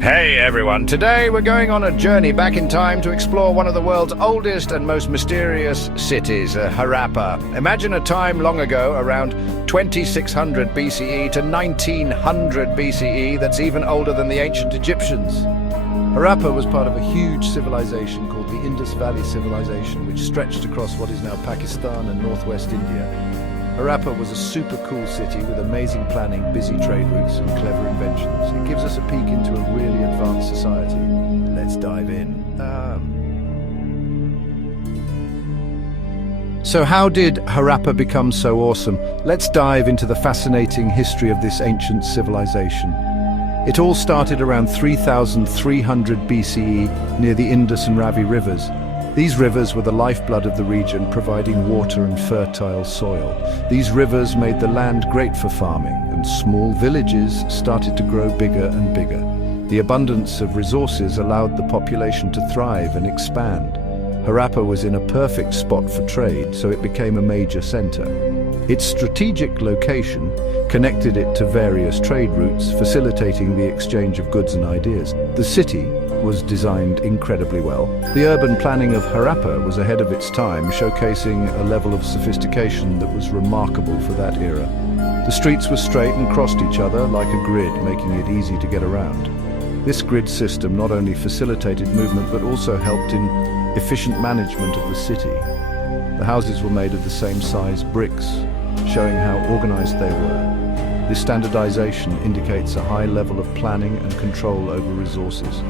Hey everyone, today we're going on a journey back in time to explore one of the world's oldest and most mysterious cities, Harappa. Imagine a time long ago, around 2600 BCE to 1900 BCE, that's even older than the ancient Egyptians. Harappa was part of a huge civilization called the Indus Valley Civilization, which stretched across what is now Pakistan and northwest India. Harappa was a super cool city with amazing planning, busy trade routes and clever inventions. It gives us a peek into a really advanced society. Let's dive in. So how did Harappa become so awesome? Let's dive into the fascinating history of this ancient civilization. It all started around 3300 BCE near the Indus and Ravi rivers. These rivers were the lifeblood of the region, providing water and fertile soil. These rivers made the land great for farming, and small villages started to grow bigger and bigger. The abundance of resources allowed the population to thrive and expand. Harappa was in a perfect spot for trade, so it became a major center. Its strategic location connected it to various trade routes, facilitating the exchange of goods and ideas. The city was designed incredibly well. The urban planning of Harappa was ahead of its time, showcasing a level of sophistication that was remarkable for that era. The streets were straight and crossed each other like a grid, making it easy to get around. This grid system not only facilitated movement but also helped in efficient management of the city. The houses were made of the same size bricks, showing how organized they were. This standardization indicates a high level of planning and control over resources.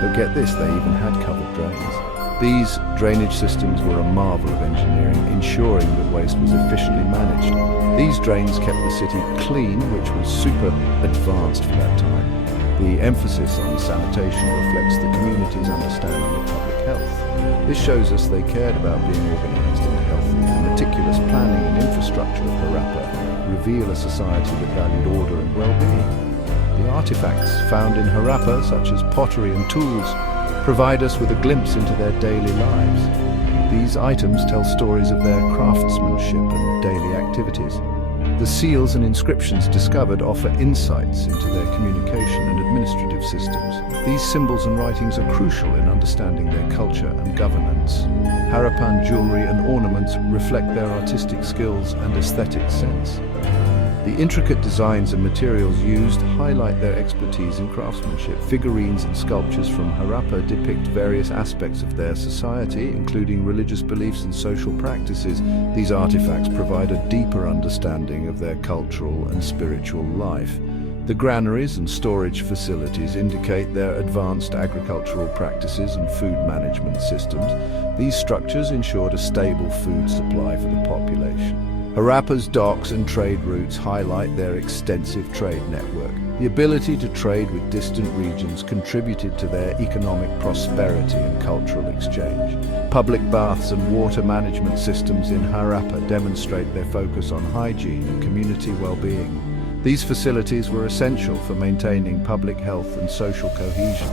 But get this, they even had covered drains. These drainage systems were a marvel of engineering, ensuring that waste was efficiently managed. These drains kept the city clean, which was super advanced for that time. The emphasis on sanitation reflects the community's understanding of public health. This shows us they cared about being organized and healthy. The meticulous planning and infrastructure of Harappa reveal a society that valued order and well-being. The artifacts found in Harappa, such as pottery and tools, provide us with a glimpse into their daily lives. These items tell stories of their craftsmanship and daily activities. The seals and inscriptions discovered offer insights into their communication and administrative systems. These symbols and writings are crucial in understanding their culture and governance. Harappan jewelry and ornaments reflect their artistic skills and aesthetic sense. The intricate designs and materials used highlight their expertise in craftsmanship. Figurines and sculptures from Harappa depict various aspects of their society, including religious beliefs and social practices. These artifacts provide a deeper understanding of their cultural and spiritual life. The granaries and storage facilities indicate their advanced agricultural practices and food management systems. These structures ensured a stable food supply for the population. Harappa's docks and trade routes highlight their extensive trade network. The ability to trade with distant regions contributed to their economic prosperity and cultural exchange. Public baths and water management systems in Harappa demonstrate their focus on hygiene and community well-being. These facilities were essential for maintaining public health and social cohesion.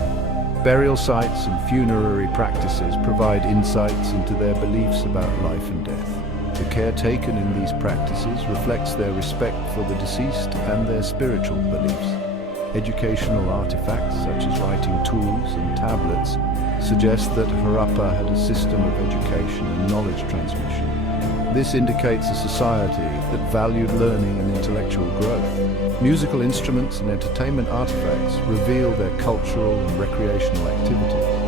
Burial sites and funerary practices provide insights into their beliefs about life and death. The care taken in these practices reflects their respect for the deceased and their spiritual beliefs. Educational artifacts, such as writing tools and tablets, suggest that Harappa had a system of education and knowledge transmission. This indicates a society that valued learning and intellectual growth. Musical instruments and entertainment artifacts reveal their cultural and recreational activities.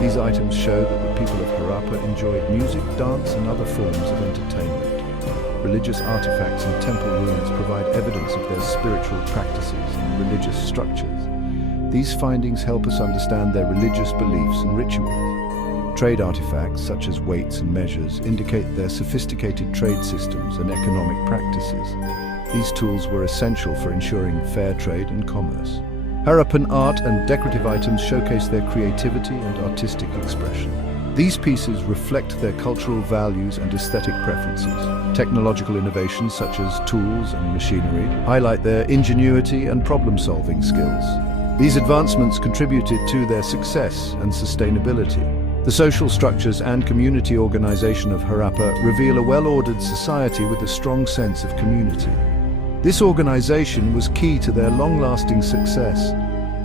These items show that the people of Harappa enjoyed music, dance, and other forms of entertainment. Religious artifacts and temple ruins provide evidence of their spiritual practices and religious structures. These findings help us understand their religious beliefs and rituals. Trade artifacts, such as weights and measures, indicate their sophisticated trade systems and economic practices. These tools were essential for ensuring fair trade and commerce. Harappan art and decorative items showcase their creativity and artistic expression. These pieces reflect their cultural values and aesthetic preferences. Technological innovations such as tools and machinery highlight their ingenuity and problem-solving skills. These advancements contributed to their success and sustainability. The social structures and community organization of Harappa reveal a well-ordered society with a strong sense of community. This organization was key to their long-lasting success.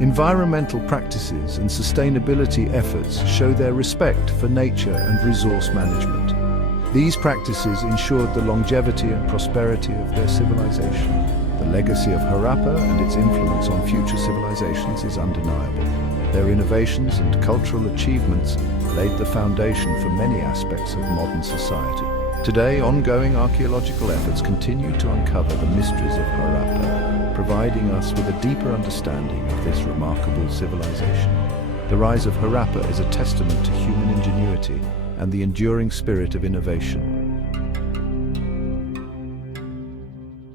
Environmental practices and sustainability efforts show their respect for nature and resource management. These practices ensured the longevity and prosperity of their civilization. The legacy of Harappa and its influence on future civilizations is undeniable. Their innovations and cultural achievements laid the foundation for many aspects of modern society. Today, ongoing archaeological efforts continue to uncover the mysteries of Harappa, providing us with a deeper understanding of this remarkable civilization. The rise of Harappa is a testament to human ingenuity and the enduring spirit of innovation.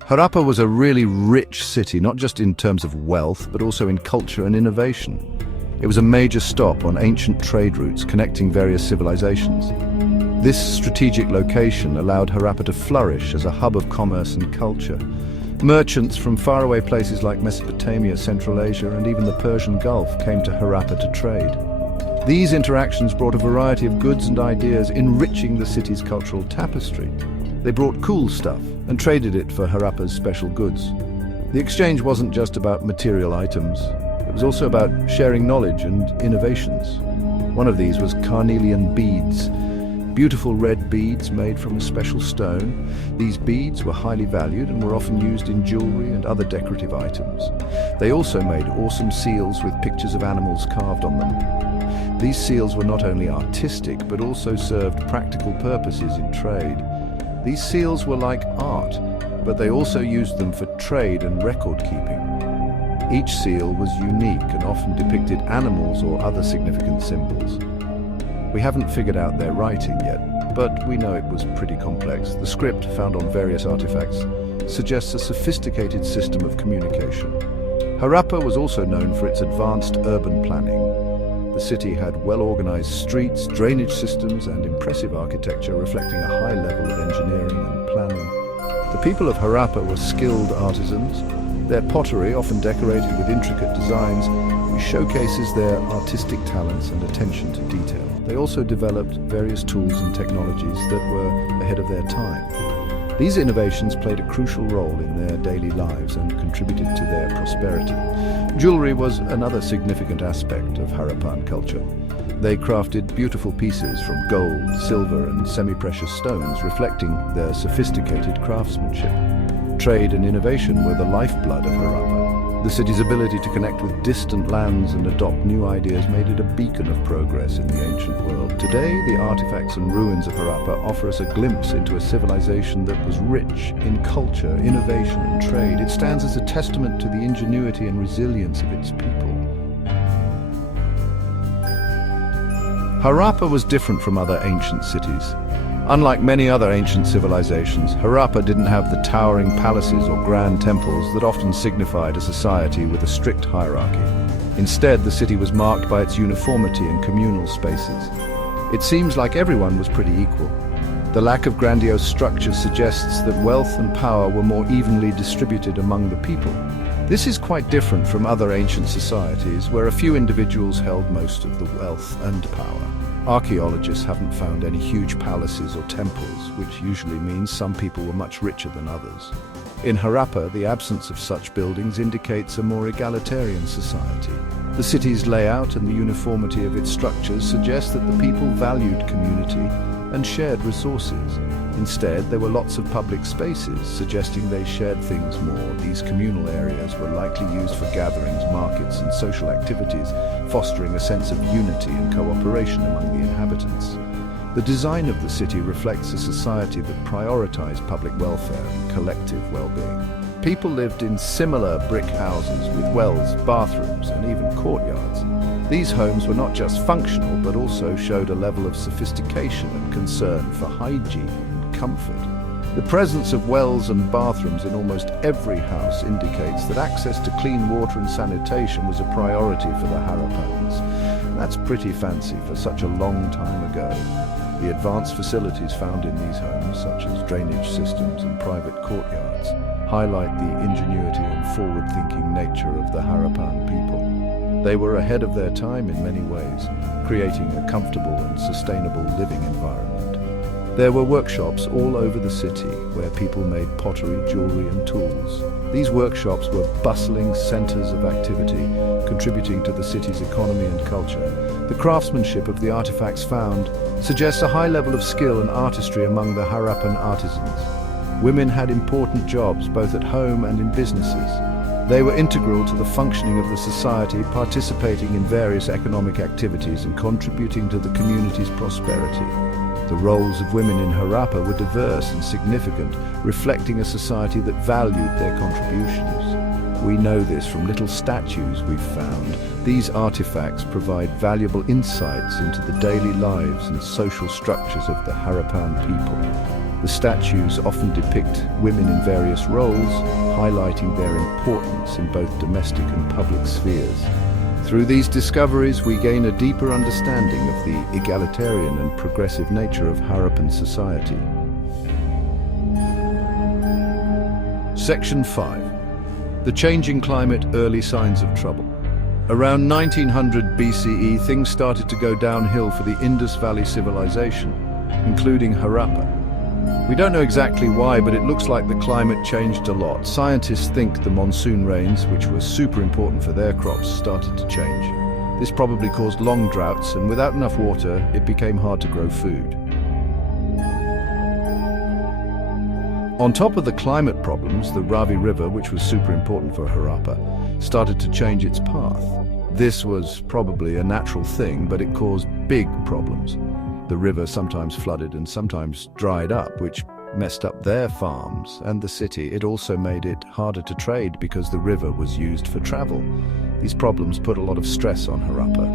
Harappa was a really rich city, not just in terms of wealth, but also in culture and innovation. It was a major stop on ancient trade routes connecting various civilizations. This strategic location allowed Harappa to flourish as a hub of commerce and culture. Merchants from faraway places like Mesopotamia, Central Asia, and even the Persian Gulf came to Harappa to trade. These interactions brought a variety of goods and ideas, enriching the city's cultural tapestry. They brought cool stuff and traded it for Harappa's special goods. The exchange wasn't just about material items. It was also about sharing knowledge and innovations. One of these was carnelian beads, beautiful red beads made from a special stone. These beads were highly valued and were often used in jewelry and other decorative items. They also made awesome seals with pictures of animals carved on them. These seals were not only artistic, but also served practical purposes in trade. These seals were like art, but they also used them for trade and record keeping. Each seal was unique and often depicted animals or other significant symbols. We haven't figured out their writing yet, but we know it was pretty complex. The script found on various artifacts suggests a sophisticated system of communication. Harappa was also known for its advanced urban planning. The city had well-organized streets, drainage systems, and impressive architecture reflecting a high level of engineering and planning. The people of Harappa were skilled artisans. Their pottery, often decorated with intricate designs, showcases their artistic talents and attention to detail. They also developed various tools and technologies that were ahead of their time. These innovations played a crucial role in their daily lives and contributed to their prosperity. Jewelry was another significant aspect of Harappan culture. They crafted beautiful pieces from gold, silver, and semi-precious stones, reflecting their sophisticated craftsmanship. Trade and innovation were the lifeblood of Harappa. The city's ability to connect with distant lands and adopt new ideas made it a beacon of progress in the ancient world. Today, the artifacts and ruins of Harappa offer us a glimpse into a civilization that was rich in culture, innovation, and trade. It stands as a testament to the ingenuity and resilience of its people. Harappa was different from other ancient cities. Unlike many other ancient civilizations, Harappa didn't have the towering palaces or grand temples that often signified a society with a strict hierarchy. Instead, the city was marked by its uniformity and communal spaces. It seems like everyone was pretty equal. The lack of grandiose structure suggests that wealth and power were more evenly distributed among the people. This is quite different from other ancient societies, where a few individuals held most of the wealth and power. Archaeologists haven't found any huge palaces or temples, which usually means some people were much richer than others. In Harappa, the absence of such buildings indicates a more egalitarian society. The city's layout and the uniformity of its structures suggest that the people valued community and shared resources. Instead, there were lots of public spaces, suggesting they shared things more. These communal areas were likely used for gatherings, markets, and social activities, fostering a sense of unity and cooperation among the inhabitants. The design of the city reflects a society that prioritized public welfare and collective well-being. People lived in similar brick houses with wells, bathrooms, and even courtyards. These homes were not just functional, but also showed a level of sophistication and concern for hygiene and comfort. The presence of wells and bathrooms in almost every house indicates that access to clean water and sanitation was a priority for the Harappans. That's pretty fancy for such a long time ago. The advanced facilities found in these homes, such as drainage systems and private courtyards, highlight the ingenuity and forward-thinking nature of the Harappan people. They were ahead of their time in many ways, creating a comfortable and sustainable living environment. There were workshops all over the city where people made pottery, jewelry, and tools. These workshops were bustling centers of activity, contributing to the city's economy and culture. The craftsmanship of the artifacts found suggests a high level of skill and artistry among the Harappan artisans. Women had important jobs both at home and in businesses. They were integral to the functioning of the society, participating in various economic activities and contributing to the community's prosperity. The roles of women in Harappa were diverse and significant, reflecting a society that valued their contributions. We know this from little statues we've found. These artifacts provide valuable insights into the daily lives and social structures of the Harappan people. The statues often depict women in various roles, highlighting their importance in both domestic and public spheres. Through these discoveries, we gain a deeper understanding of the egalitarian and progressive nature of Harappan society. Section 5. The changing climate, early signs of trouble. Around 1900 BCE, things started to go downhill for the Indus Valley civilization, including Harappa. We don't know exactly why, but it looks like the climate changed a lot. Scientists think the monsoon rains, which were super important for their crops, started to change. This probably caused long droughts, and without enough water, it became hard to grow food. On top of the climate problems, the Ravi River, which was super important for Harappa, started to change its path. This was probably a natural thing, but it caused big problems. The river sometimes flooded and sometimes dried up, which messed up their farms and the city. It also made it harder to trade because the river was used for travel. These problems put a lot of stress on Harappa.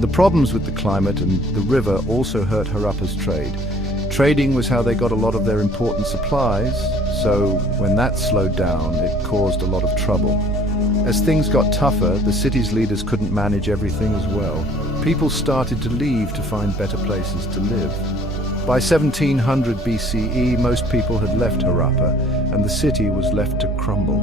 The problems with the climate and the river also hurt Harappa's trade. Trading was how they got a lot of their important supplies, so when that slowed down, it caused a lot of trouble. As things got tougher, the city's leaders couldn't manage everything as well. People started to leave to find better places to live. By 1700 BCE, most people had left Harappa, and the city was left to crumble.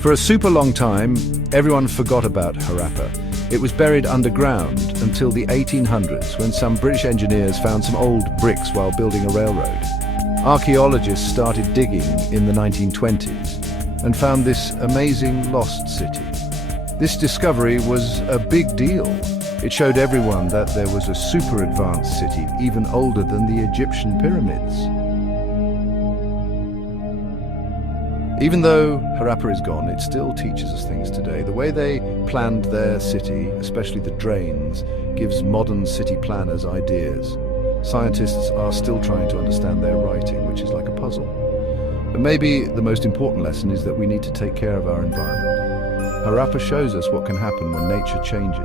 For a super long time, everyone forgot about Harappa. It was buried underground until the 1800s, when some British engineers found some old bricks while building a railroad. Archaeologists started digging in the 1920s and found this amazing lost city. This discovery was a big deal. It showed everyone that there was a super advanced city, even older than the Egyptian pyramids. Even though Harappa is gone, it still teaches us things today. The way they planned their city, especially the drains, gives modern city planners ideas. Scientists are still trying to understand their writing, which is like a puzzle. But maybe the most important lesson is that we need to take care of our environment. Harappa shows us what can happen when nature changes.